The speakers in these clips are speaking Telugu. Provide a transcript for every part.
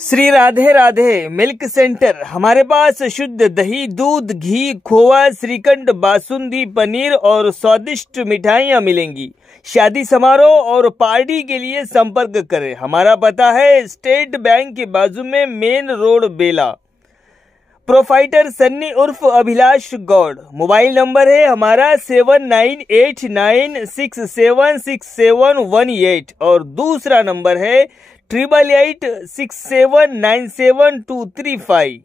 Shri Radhe Radhe milk centre. हमारे पास शुद्ध दही, दूध, घी, खोवा, श्रीखंड, बासुंदी, पनीर और स्वादिष्ट मिठाइयाँ मिलेंगी। शादी समारोह और पार्टी के लिए संपर्क करें। हमारा पता है स्टेट बैंक के बाजू में, मेन रोड, बेला। प्रोफाइटर सन्नी उर्फ अभिलाष गौड़। मोबाइल नंबर है हमारा 7989676718 और दूसरा नंबर है 8886797235।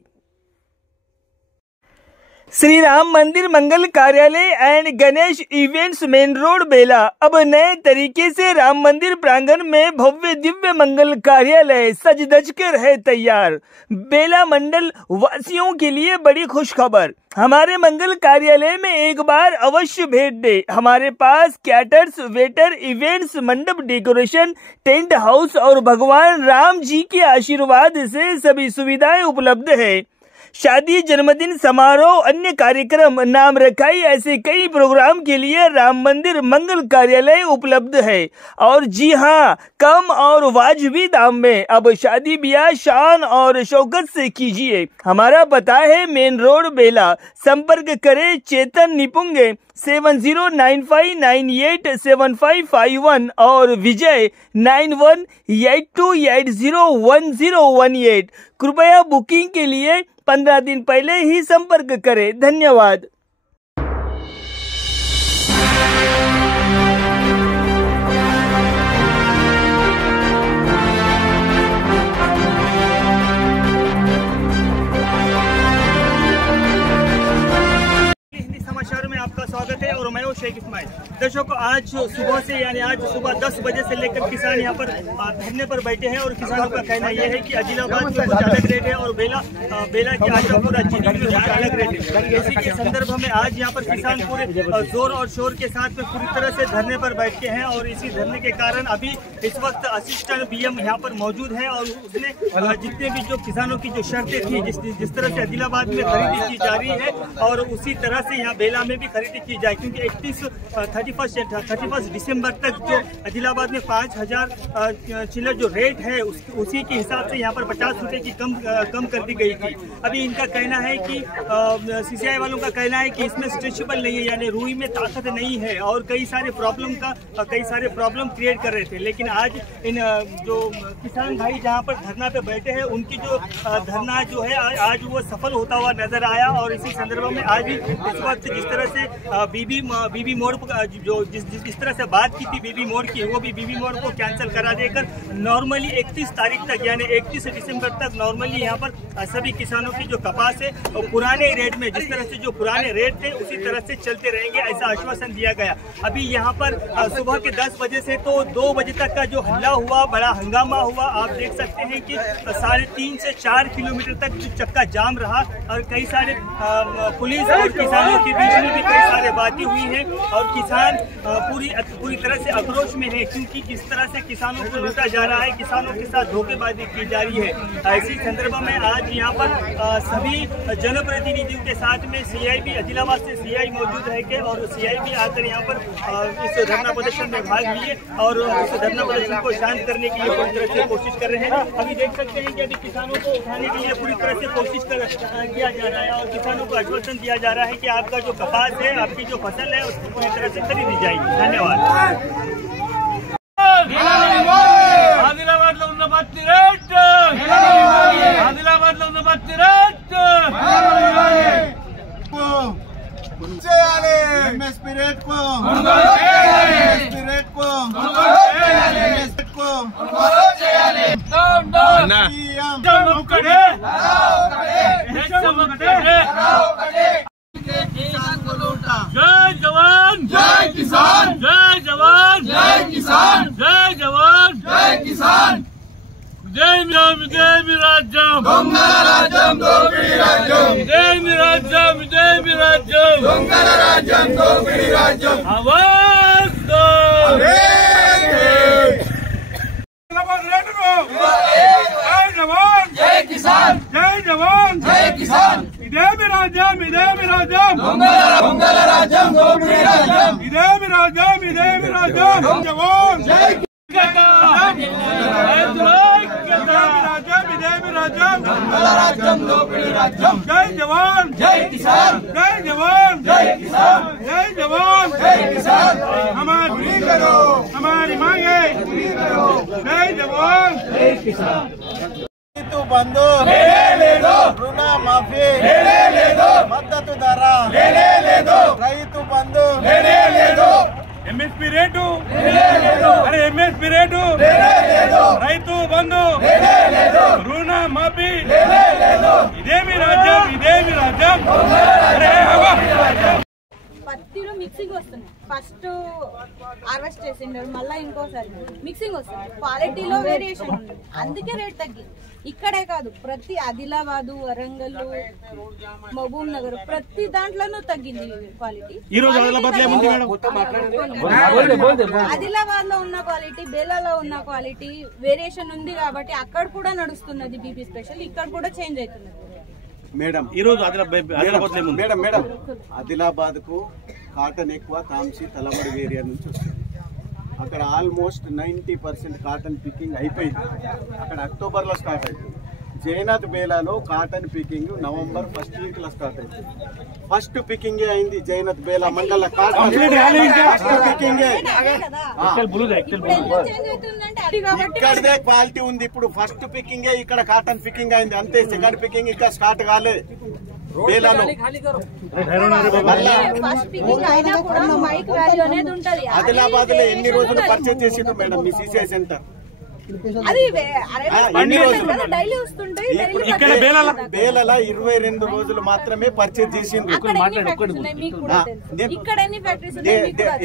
Shri Ram Mandir Mangal Karyalaya and Ganesh events, main road, Bela. अब नए तरीके से राम मंदिर प्रांगण में भव्य दिव्य मंगल कार्यालय सज धज कर है तैयार। बेला मंडल वासियों के लिए बड़ी खुशखबर। हमारे मंगल कार्यालय में एक बार अवश्य भेंट दे। हमारे पास कैटर्स, वेटर, इवेंट्स, मंडप डेकोरेशन, टेंट हाउस और भगवान राम जी के आशीर्वाद से सभी सुविधाएं उपलब्ध है। शादी, जन्मदिन समारोह, अन्य कार्यक्रम, नाम रखाई, ऐसे कई प्रोग्राम के लिए राम मंदिर मंगल कार्यालय उपलब्ध है। और जी हाँ, कम और वाजिबी दाम में। अब शादी ब्याह शान और शौकत से कीजिए। हमारा पता है मेन रोड, बेला। संपर्क करें चेतन निपुंगे 7095987551 और विजय 9182801018। कृपया बुकिंग के लिए 15 दिन पहले ही संपर्क करें। धन्यवाद। समाचार में आपका स्वागत है और मैं हूं शेख इस्माइल। दर्शकों, आज सुबह से यानी आज सुबह 10 बजे से लेकर किसान यहां पर धरने पर बैठे हैं और किसानों का कहना यह है कि आदिलाबाद में कुछ अलग रेट है और बेला की आशापुरा चीनी में कुछ अलग रेट है। इसी के संदर्भ में आज यहां पर किसान पूरे जोर और शोर के साथ में पूरी तरह से धरने पर बैठे हैं और इसी धरने के कारण अभी इस वक्त असिस्टेंट BM यहां पर मौजूद है और उसने जितने भी जो किसानों की जो शर्तें थी, जिस तरह से आदिलाबाद में खरीदी की जा रही है और उसी तरह से यहाँ बेला में भी खरीदी की जाए, क्योंकि 31 दिसंबर तक जो आदिलाबाद में 5000 चिल्लर जो रेट है उसी के हिसाब से यहाँ पर 50 रुपये की कम कर दी गई थी। अभी इनका कहना है कि CCI वालों का कहना है कि इसमें स्ट्रेचेबल नहीं है, यानी रुई में ताकत नहीं है और कई सारे प्रॉब्लम क्रिएट कर रहे थे। लेकिन आज इन जो किसान भाई जहाँ पर धरना पे बैठे हैं उनकी जो धरना जो है आज वो सफल होता हुआ नजर आया। और इसी संदर्भ में आज भी इस वक्त जिस तरह से बीबी मोड़ जो जिस तरह से बात की थी बीबी मोड़ की, वो भी बीबी मोड़ को कैंसिल करा देकर नॉर्मली 31 तारीख तक यानी 31 दिसंबर तक नॉर्मली यहाँ पर सभी किसानों की जो कपास है और पुराने रेट में, जिस तरह से जो पुराने रेट थे उसी तरह से चलते रहेंगे, ऐसा आश्वासन दिया गया। अभी यहाँ पर सुबह के 10 बजे से तो 2 बजे तक का जो हल्ला हुआ, बड़ा हंगामा हुआ। आप देख सकते हैं कि 3.5 से 4 किलोमीटर तक चक्का जाम रहा और कई सारे पुलिस और किसानों के बीच में भी कई सारे बातें हुई हैं और किसान पूरी तरह से आक्रोश में है, क्योंकि जिस तरह से किसानों को लूटा जा रहा है, किसानों के साथ धोखेबाजी की जा रही है। इसी संदर्भ में आज यहाँ पर सभी जनप्रतिनिधियों के साथ में CIB आदिलाबाद से CI मौजूद है के और CIB आकर यहाँ पर इस धरना प्रदर्शन में भाग लिए और इस धरना प्रदर्शन को शांत करने के लिए पूरी तरह से कोशिश कर रहे हैं। अभी देख सकते हैं कि अभी किसानों को उठाने के लिए पूरी तरह से कोशिश किया जा रहा है और किसानों को आश्वासन दिया जा रहा है कि आपका जो कपास है, आपकी जो फसल है उसको पूरी तरह से खरीदी जाएगी। धन्यवाद। आदिलाबाद లో ఉన్న పత్తి రేట్, ఆదిలాబాద్ లో ఉన్న పత్తి రేట్ చేయాలి, MSP రేట్ కు MSP రేట్ కు చేయాలి। जय जवान जय किसान, जय जवान जय किसान, जय जवान जय किसान। जय राज्यम दొంగల రాజ్యం దోపిడీ రాజ్యం, जय राज्यम దొంగల రాజ్యం దోపిడీ రాజ్యం। आवाज दो, जय जवान जय किसान, जय जवान जय किसान। इदेमी राज्यम दొంగల రాజ్యం దోపిడీ రాజ్యం, इदेमी राज्यम जवान जय किसान। ఇదేమి రాజ్యం జై జవాన్ జై కిసాన్ జై జవాన్ జై కిసాన్ జై జవాన్ జై కిసాన్ हमारी मांगे जय जवान जय किसान రైతు బంధు రుణ మాఫీ మద్దతు ధర రైతు బంధు ఎంఎస్పీ రేటు అరే ఎంఎస్పీ రేటు రైతు బంధు రుణ మాఫీ ఇదేమి రాజ్యం అరే పత్తిలో మిక్సింగ్ వస్తుంది ఫస్ట్ హార్వెస్ట్ చేసిండారు మళ్ళీ ఇంకోసారి మిక్సింగ్ వస్తుంది క్వాలిటీలో వేరియేషన్ ఉంది అందుకే రేట్ తగ్గింది ఇక్కడే కాదు ప్రతి ఆదిలాబాద్ వరంగల్ మహబూబ్ నగర్ ప్రతి దాంట్లోనూ తగ్గింది క్వాలిటీ ఆదిలాబాద్ లో ఉన్న క్వాలిటీ బేలాలో ఉన్న క్వాలిటీ వేరియేషన్ ఉంది కాబట్టి అక్కడ కూడా నడుస్తున్నది బీపీ స్పెషల్ ఇక్కడ కూడా చేంజ్ అవుతున్నది మేడం ఆదిలాబాద్ కు కాటన్ ఎక్కువ తాంసీ తలమడి ఏరియా నుంచి వస్తుంది అక్కడ ఆల్మోస్ట్ 90% కాటన్ పికింగ్ అయిపోయింది అక్కడ అక్టోబర్ లో స్టార్ట్ అయింది జైనాథ్ బేలాలో cotton picking November first week లో స్టార్ట్ అయింది ఫస్ట్ పికింగ్ అయింది జైనాథ్ బేలా మండల కాటన్ ఇక్కడదే క్వాలిటీ ఉంది ఇప్పుడు ఫస్ట్ పికింగ్ ఇక్కడ కాటన్ పికింగ్ అయింది అంతే సెకండ్ పికింగ్ ఇంకా స్టార్ట్ కాలే ఆదిలాబాద్ లో ఎన్ని రోజులు పర్చేజ్ చేసిండ్రు మేడం మీ సిసిఐ సెంటర్ బేలలా 22 రోజులు మాత్రమే పర్చేజ్ చేసిండ్రు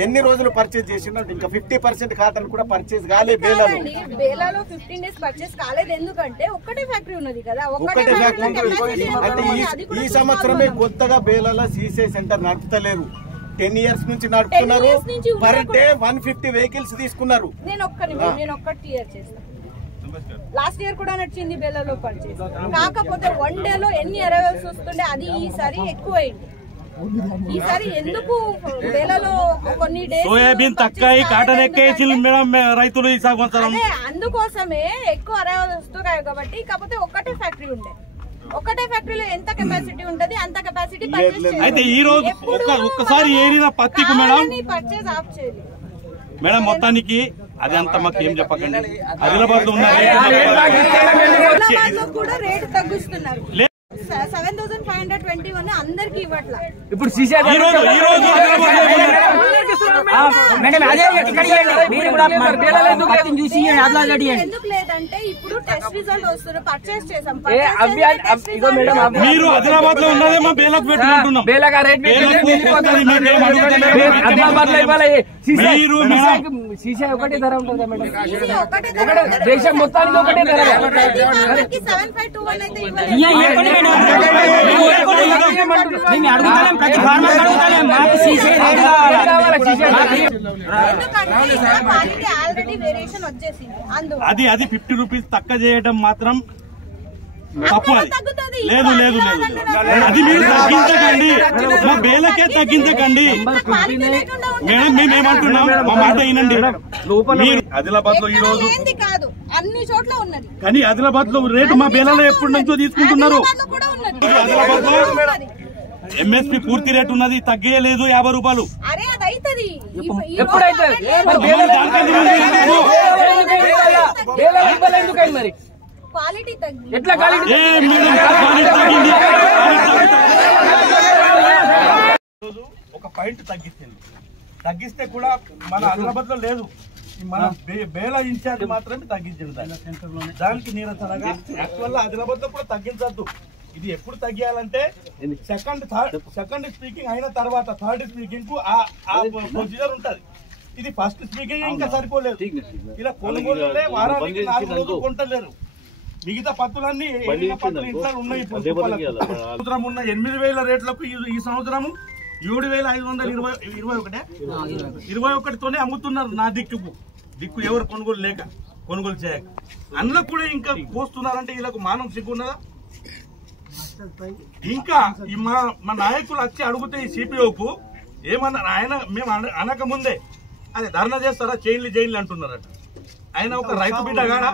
ఎన్ని రోజులు పర్చేజ్ చేసిండ్రు ఇంకా 50% కాటన్ కూడా పర్చేజ్ కాలే బేలాలో 15 days పర్చేజ్ కాలేదు ఎందుకంటే ఒక్కటే ఫ్యాక్టరీ ఉన్నది కదా ఒక్కటే ఫ్యాక్టరీ అంటే ఈ సంవత్సరమే కొత్తగా బేలాలో సిసిఐ సెంటర్ నడుపుతలేరు 10 years నుంచి నడుపుతున్నారు పర్ డే 150 వెహికల్స్ తీసుకున్నారు నేను ఒక్కటి క్లియర్ చేస్తాను లాస్ట్ ఇయర్ కూడా నడిచింది బేలాలో పర్చేజ్ కాకపోతే వన్ డే లో ఎన్ని అరైవల్స్ వస్తుండే అది ఈసారి ఎక్కువ అయింది ఈసారి ఎందుకు బేలాలో కొన్ని డేస్ సోయాబీన్ తక్కువ కాటన్ ఎక్కేసింది మేడం రైతులు ఈ సంవత్సరం అందుకోసమే ఎక్కువ అరైవల్స్ వస్తున్నాయి కాబట్టి కాకపోతే ఒక్కటే ఫ్యాక్టరీ ఉండే ఒకటే ఫ్యాక్టరీలో ఎంత కెపాసిటీ ఉంటది అంత కెపాసిటీ అయితే ఈ రోజు ఒక్కసారి ఏరిన పత్తికి మేడం పర్చేజ్ ఆఫ్ చేయాలి మేడం మొత్తానికి అది అంతా మాకు ఏం చెప్పకండి ఆదిలాబాద్ లో ఉన్న కూడా రేటు తగ్గిస్తున్నారు 7,521 అందరికి ఇవ్వట్లా ఇప్పుడు ఎందుకు లేదంటే ఇప్పుడు టెస్ట్ రిజల్ట్ వస్తుంది పర్చేస్ చేసాం మీరు ఆదిలాబాద్ లో ఉన్నదేమో బేలకు పెట్టుకుంటున్నాం ఒకటే ధర ఉంటుందా మేడం దేశం మొత్తానికి ఒకటే ధర 7,521 అయితే అది 50 రూపీస్ తక్కువ చేయడం మాత్రం తప్పు లేదు అది మీరు తగ్గించకండి మా బేలకే తగ్గించకండి మేడం మేమేమంటున్నాం మా మాట వినండి మీరు ఆదిలాబాద్ లో ఈ రోజు అన్ని చోట్ల ఉన్నది కానీ ఆదిలాబాద్ లో రేటు మా బేలలో ఎప్పటి నుంచో తీసుకుంటున్నారు ఆదిలాబాద్ లో ఎంఎస్పీ పూర్తి రేటు ఉన్నది తగ్గలేదు 50 రూపాయలు ఒక పాయింట్ తగ్గిస్తే కూడా మన ఆదిలాబాద్ లో లేదు మన బేల ఇన్ఛార్జ్ మాత్రమే తగ్గించింది దానికి నిరసనగా యాక్చువల్ ఆదిలాబాద్ లో కూడా తగ్గించద్దు ఇది ఎప్పుడు తగ్గాలంటే సెకండ్ స్పీకింగ్ అయిన తర్వాత థర్డ్ స్పీకింగ్ కు ఆ ప్రొసీజర్ ఉంటది ఇది ఫస్ట్ స్పీకింగ్ ఇంకా సరిపోలేదు ఇలా కొనుగోలులే వారానికి 4 రోజులు కొంటలేరు మిగతా పత్తులన్నీ పత్తులు ఇంట్లో ఉన్నాయి సంవత్సరం ఉన్న 8,000 రేట్లకు ఈ సంవత్సరం 7,521 అమ్ముతున్నారు నా దిక్కు ఎవరు కొనుగోలు చేయక అందులో కూడా ఇంకా కోస్తున్నారంటే వీళ్ళకు మానం సిగ్గున్నదా ఇంకా మా నాయకులు వచ్చి అడిగితే ఈ సిపిఓకు ఏమన్నారు ఆయన మేము అనక ముందే అది ధర్నా చేస్తారా జైలు అంటున్నారట ఆయన ఒక రైతు బిడ్డ కాడా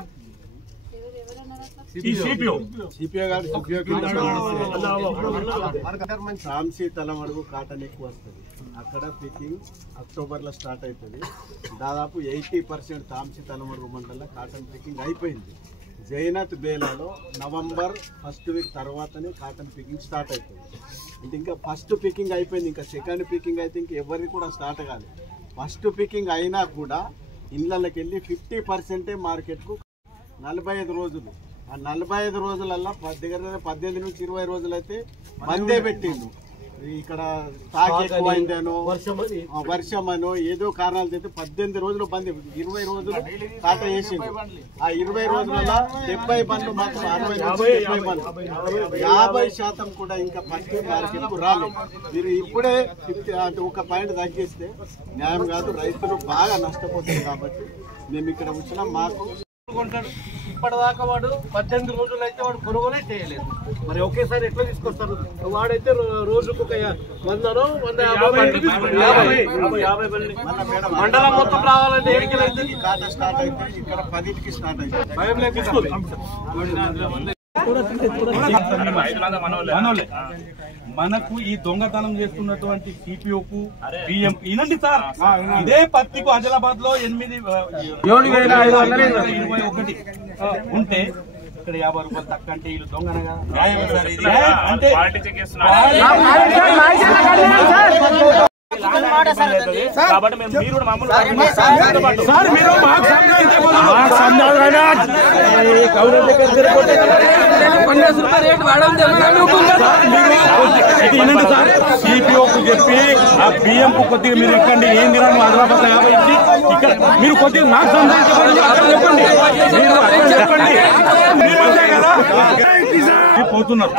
తాంసీ తలమడుగు కాటన్ ఎక్కువ వస్తుంది. అక్కడ పికింగ్ అక్టోబర్లో స్టార్ట్ అవుతుంది. దాదాపు 80% తాంసీ తలమడుగు మండలంలో కాటన్ పికింగ్ అయిపోయింది. జైనత్ బేలాలో నవంబర్ ఫస్ట్ వీక్ తర్వాతనే కాటన్ పికింగ్ స్టార్ట్ అవుతుంది. అంటే ఇంకా ఫస్ట్ పికింగ్ అయిపోయింది, ఇంకా సెకండ్ పికింగ్ అయితే ఇంక ఎవరికి కూడా స్టార్ట్ కాలేదు. ఫస్ట్ పికింగ్ అయినా కూడా ఇళ్ళకి వెళ్ళి 50% మార్కెట్కు 45 రోజులు. ఆ 45 రోజులల్లో దగ్గర 18 నుంచి 20 రోజులు అయితే బందే పెట్టిండు. ఇక్కడ స్టాక్ ఎక్కువైందనో వర్షమనో ఏదో కారణాలు అయితే 18 రోజులు బంద్, 20 రోజులు కాట వేసిండు. ఆ 20 రోజులలో 70 బండ్లు మాత్రం 60-70 బండ్లు, 50% కూడా ఇంకా ఫస్ట్ మార్కెట్కు రాలేదు. మీరు ఇప్పుడే 50 అంటే ఒక పాయింట్ తగ్గిస్తే న్యాయం కాదు. రైతులు బాగా నష్టపోతారు. కాబట్టి మేము ఇక్కడ వచ్చినాం. మాకు కొంటాడు ఇప్పటిదాకా వాడు 18 రోజులు అయితే వాడు కొనుగోలే చేయలేదు. మరి ఒకేసారి ఎట్లా తీసుకొస్తారు? వాడైతే రోజుకు 100-150 మండలం మొత్తం రావాలంటే కాట స్టార్ట్ అయితే ఇక్కడ 10కి స్టార్ట్ అయితే మనకు ఈ దొంగతనం చేస్తున్నటువంటి సిపిఓకు బియ్యం వినండి సార్, ఇదే పత్తికు ఆదిలాబాద్ లో 8,721 ఉంటే ఇక్కడ 50 రూపాయలు తక్కువ అంటే వీళ్ళు దొంగనగా అంటే కాబట్టి మీరు మామూలు సిపిఓకు చెప్పి ఆ బియ్యం కు కొద్దిగా మీరు ఎక్కండి. ఏం తినాలి ఆదిలాబాద్ 50 ఇచ్చి ఇక్కడ మీరు కొద్దిగా నాకు సంబంధించి చెప్పండి. పోతున్నారు.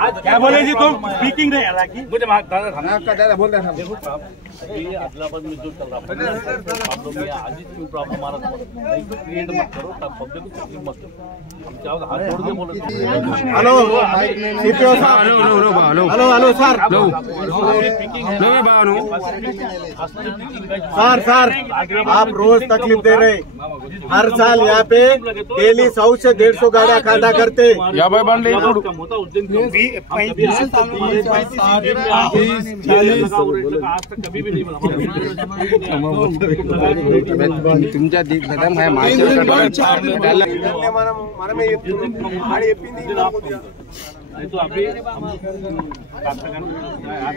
आज क्या बोले जी? तुम स्पीकिंग नहीं हालांकि मुझे बोल रहे हैं आदिलाबाद में जो चल रहा है प्रॉब्लम, ये आज क्यों प्रॉब्लम आ रहा था, नहीं तो क्रिएट मत करो, तब पब्लिक को तकलीफ मत करो. हम चाहो हाथ जोड़ के बोले. हेलो सीपीओ साहब, हेलो सर, सर आप रोज तकलीफ दे रहे. हर साल यहाँ पे डेली 100 से 150 गाड़ियाँ काटा करते. कभी भी नहीं बना. नहीं तो अभी आज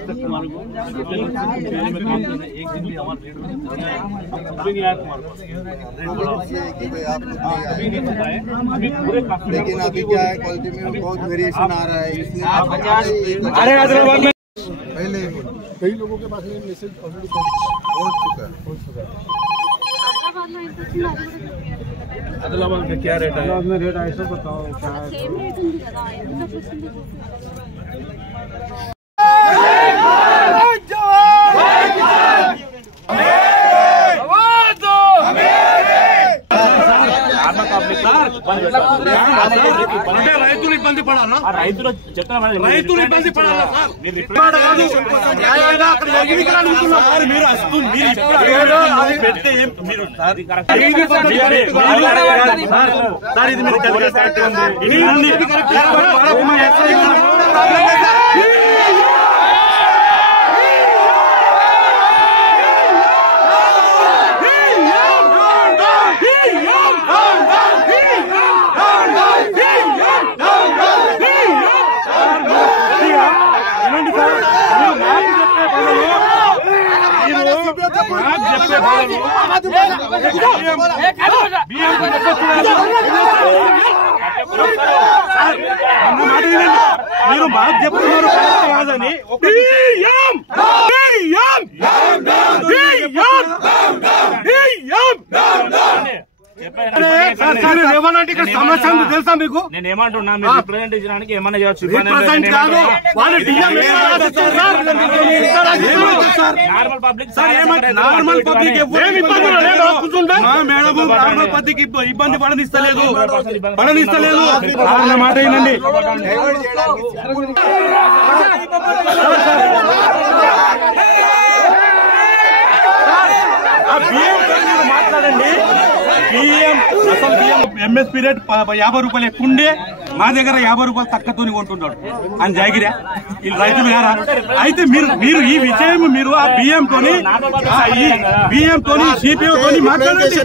तक हमारे को में काम करना एक दिन भी हमारे रेट कभी नहीं आया तुम्हारे को कभी नहीं बताए. अभी पूरे लेकिन अभी क्या है, क्वालिटी में बहुत वेरिएशन आ रहा है. इसलिए पहले कई लोगों के पास मैसेज ऑलरेडी पहुंच चुका है. आदिलाबाद का क्या रेट है? में रेट ऐसा बताओ రైతులు ఇబ్బంది పడాలా? రైతులు చెప్తాను, రైతులు ఇబ్బంది పడాలా సార్? మీరు పెడితే మీరు సార్ ఇది మీరు సమస్య తెలుసా మీకు? నేను ఏమంటున్నా, మీరు రిప్రజెంట్ చేయడానికి ఏమన్నా చేయవచ్చు. నార్మల్ పబ్లిక్ ఇబ్బంది పడనిస్తలేదు వాళ్ళ మాట వినండి. మాట్లాడండి. బియ్యం అసలు బియ్యం ఎంఎస్పీ రేట్ 50 రూపాయలు ఎక్కువ ఉండే మా దగ్గర 50 రూపాయలు తక్కువతోని కొంటున్నాడు అని జాగిరా. వీళ్ళు రైతులు వేరా? అయితే మీరు ఈ విషయం మీరు ఆ బియ్యంతోని సిపిఓతోని మాట్లాడండి.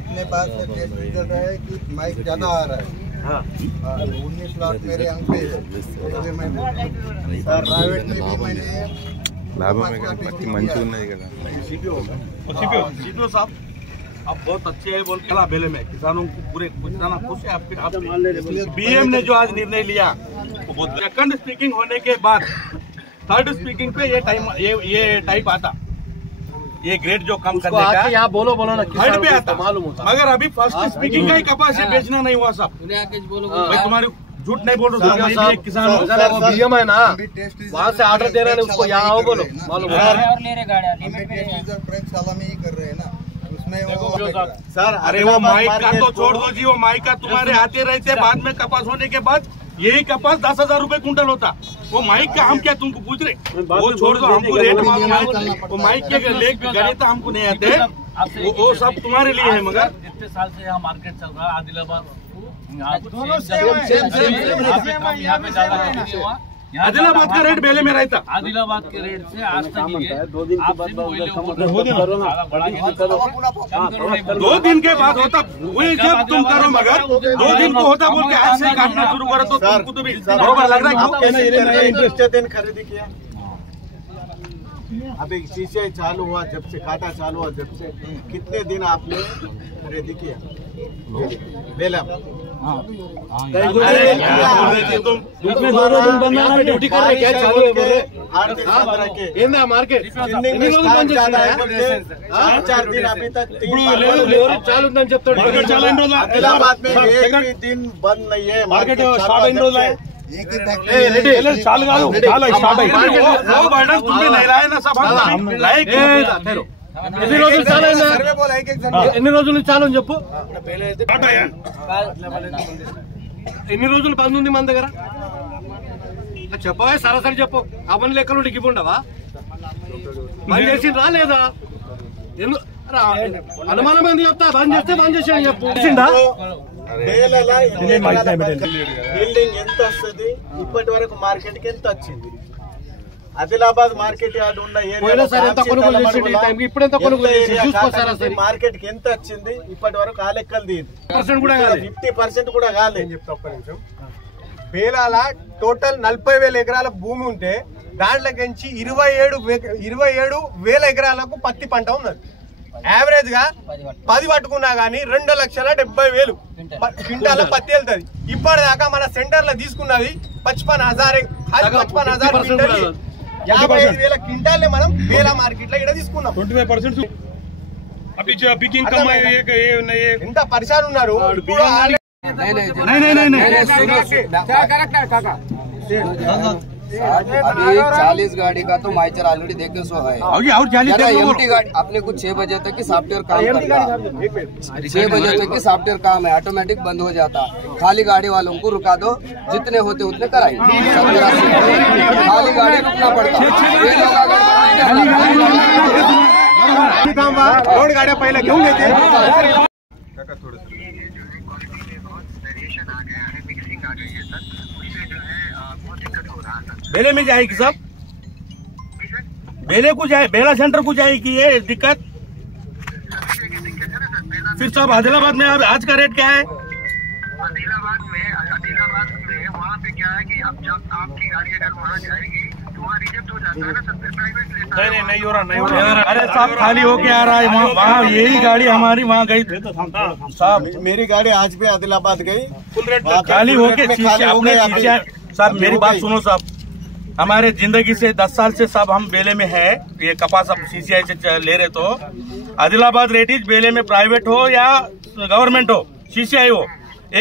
अपने पास से टेस्ट निकल रहा है कि माइक ज्यादा आ रहा है। 19 लाख मेरे अंक पे है। प्राइवेट में भी मैंने सीपीओ साहब आप बहुत अच्छे हैं बोल के बेले में किसानों को पूरे किसान खुश है आपके बीएम ने जो आज निर्णय लिया वो बहुत। सेकंड स्पीकिंग होने के बाद थर्ड स्पीकिंग पे ये टाइप आता, ये ग्रेड जो कम करने का यहाँ बोलो ना थर्ड पे आता मालूम होता। मगर अभी फर्स्ट स्पीकिंग का ही कपास बेचना नहीं हुआ साहब। मैं तुम्हारी झूठ नहीं बोल रहा हूँ, किसान बीएम है ना वहाँ से ऑर्डर दे रहे हैं उसको यहाँ आओ बोलो मालूम है। सलामी ही कर रहे हैं ना उसमें सर। अरे वो माइक का तो छोड़ दो जी, वो माइक का तुम्हारे आते रहते बाद में कपास होने के बाद यही कपास 10,000 रुपए कुंटल होता। वो माइक का हम क्या तुमको पूछ रहे? वो छोड़ दो, हमको रेट मालूम है। वो माइक के गणित हमको नहीं आते, वो सब तुम्हारे लिए है। मगर इतने साल से यहाँ मार्केट चल रहा है आदिलाबाद आदिलाबाद का रेट बेले में रहता। आदिलाबाद के रेट से आज तक 2 दिन के बाद होता वही जब तुम करो, मगर 2 दिन को होता बोल के आज से काटना शुरू करो तो तुमको तो भी बराबर लग रहा है। दिन खरीदी किया अभी सीसीआई चालू हुआ जब से, काटा चालू हुआ जब से, कितने दिन आपने खरीदी किया बेलम? ड्यूटी कर रहे क्या चालू है? 8 दिन मार्केट 4 दिन अभी तक चालू आदिलाबाद में एक भी दिन बंद नहीं है। मार्केट चालू तुम्हें नहीं लाए ना सब ఎన్ని రోజులు చాలు అని చెప్పు. ఎన్ని రోజులు బంద్ ఉంది మన దగ్గర చెప్పవా? సరాసరి చెప్పు. అవన్నీ లెక్కలు దిగిపోండవా? బంద్ చేసి రాలేదా? అనుమానం ఏంది చెప్తా? బంద్ చేస్తే బంద్ చేసి చెప్పు. బిల్డింగ్ ఎంత వస్తుంది ఇప్పటి వరకు మార్కెట్ కి ఎంత వచ్చింది? ఆదిలాబాద్ మార్కెట్ యార్డ్ ఉన్న మార్కెట్ కి ఎంత వచ్చింది ఇప్పటి వరకు? ఆ లెక్కలు తీయండి. 50% కూడా కాలేదు. బేలాల టోటల్ 40,000 ఎకరాల భూమి ఉంటే దాంట్లోకించి 27,000 ఎకరాలకు పత్తి పంట ఉన్నది. యావరేజ్ గా 10 పట్టుకున్నా గానీ 2,70,000 క్వింటాల పత్తి వెళ్తుంది. ఇప్పటిదాకా మన సెంటర్ లో తీసుకున్నది 55,000 క్వింటాల్, 55,000 క్వింటాల్ మనం బేలా మార్కెట్ లో ఇక్కడ తీసుకున్నాం. 25% ఎంత పరిశాన్ ఉన్నారు. अभी 40 गाड़ी का तो माइचर ऑलरेडी देखे सो है। एम्प्टी गाड़ी अपने को 6 बजे तक की सॉफ्टवेयर काम करता है, 6 बजे तक की सॉफ्टवेयर काम है, ऑटोमेटिक बंद हो जाता। खाली गाड़ी वालों को रुका दो, जितने होते उतने कराई। खाली गाड़ी रुकना पड़ता। गाड़ियां पहले घेऊन घेते बेले में जाएगी सब, बेले को जाए, बेला सेंटर को जाएगी ये दिक्कत। फिर सब आदिलाबाद में अब आज का रेट क्या है? आदिलाबाद में वहाँ पे क्या है कि अब जब आपकी गाड़ी अगर वहाँ जाएगी तो वहाँ रिजेक्ट हो जाता है ना, सब प्राइवेट लेता है। नहीं हो रहा, नहीं हो रहा। अरे साहब खाली होके आ रहा है, वहाँ यही गाड़ी हमारी वहाँ गई साहब, मेरी गाड़ी आज भी आदिलाबाद गई फुल रेट खाली होके। साहब मेरी बात सुनो साहब, हमारे जिंदगी से 10 साल से सब हम बेले में है, ये कपास अब CCI से ले रहे, तो आदिलाबाद रेटीज बेले में प्राइवेट हो या गवर्नमेंट हो, CCI हो,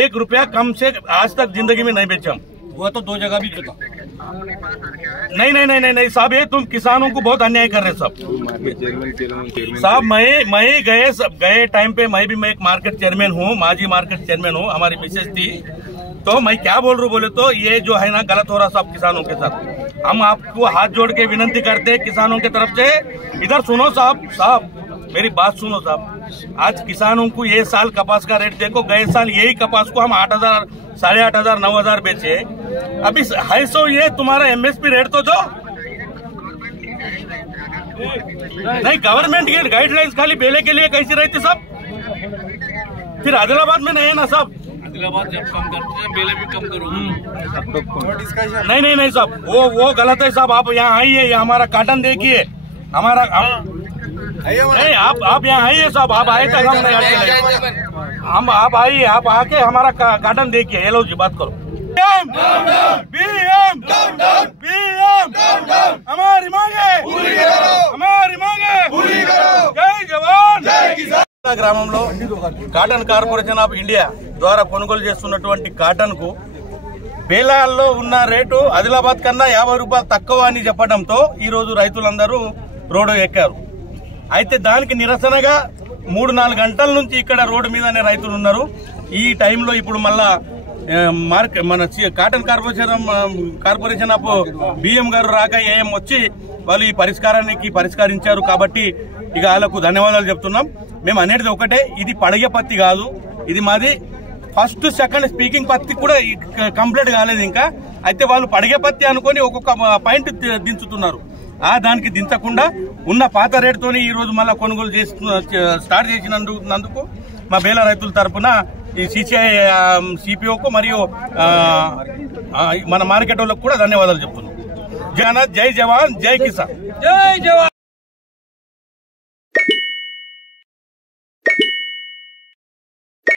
1 रुपया कम से आज तक जिंदगी में नहीं बेचा। वो तो 2 जगह भी बेचा। नहीं साहब, ये तुम किसानों को बहुत अन्याय कर रहे साहब। मैं गए टाइम पे मैं एक मार्केट चेयरमैन हूँ, माजी मार्केट चेयरमैन हूँ, हमारी मिसेज थी, तो मैं क्या बोल रहा हूँ बोले तो ये जो है ना गलत हो रहा सब किसानों के साथ। हम आपको हाथ जोड़ के विनती करते हैं किसानों की तरफ से, इधर सुनो साहब मेरी बात सुनो साहब। आज किसानों को ये साल कपास का रेट देखो, गए साल यही कपास को हम 8,000, 8,500, 9,000 बेचे, अभी है सो ये तुम्हारा MSP रेट तो दो। नहीं, गवर्नमेंट की गाइडलाइंस खाली बेले के लिए कैसी रहती सब, फिर आदिलाबाद में नहीं है ना सब। आदिलाबाद जब कम करते हैं बेले भी कम करो। नहीं साहब, वो गलत है साहब। आप यहाँ आइए, ये हमारा काटन देखिए, हमारा नहीं, आप यहाँ आइए साहब, आप आए तक हम आप आइए, आप आके हमारा काटन देखिए। ये लो जी बात करो। BM हमारी मांगे, जय जवान जय किसान। గ్రామంలో కాటన్ కార్పొరేషన్ ఆఫ్ ఇండియా ద్వారా కొనుగోలు చేస్తున్నటువంటి కాటన్ కు బేలాల్లో ఉన్న రేటు ఆదిలాబాద్ కన్నా 50 రూపాయలు తక్కువ అని చెప్పడంతో ఈ రోజు రైతులందరూ రోడ్డు ఎక్కారు. అయితే దానికి నిరసనగా 3-4 గంటల నుంచి ఇక్కడ రోడ్డు మీదనే రైతులు ఉన్నారు. ఈ టైంలో ఇప్పుడు మళ్ళా మన కాటన్ కార్పొరేషన్ ఆఫ్ BM గారు రాక AM వచ్చి వాళ్ళు ఈ పరిష్కరించారు. కాబట్టి ఇక వాళ్ళకు ధన్యవాదాలు చెప్తున్నాం. మేము అనేది ఒకటే, ఇది పడగ పత్తి కాదు, ఇది మాది ఫస్ట్ సెకండ్ స్పీకింగ్ పత్తి కూడా కంప్లీట్ కాలేదు ఇంకా. అయితే వాళ్ళు పడగ పత్తి అనుకుని ఒక్కొక్క పాయింట్ దించుతున్నారు. దానికి దించకుండా ఉన్న పాత రేటుతోని ఈ రోజు మళ్ళా కొనుగోలు స్టార్ట్ చేసినందుకు మా బేల రైతుల తరఫున ఈ CCI CPOకు మరియు మన మార్కెట్ వాళ్ళకు కూడా ధన్యవాదాలు చెప్తున్నాం. జై జవాన్ జై కిసాన్, జై జవాన్.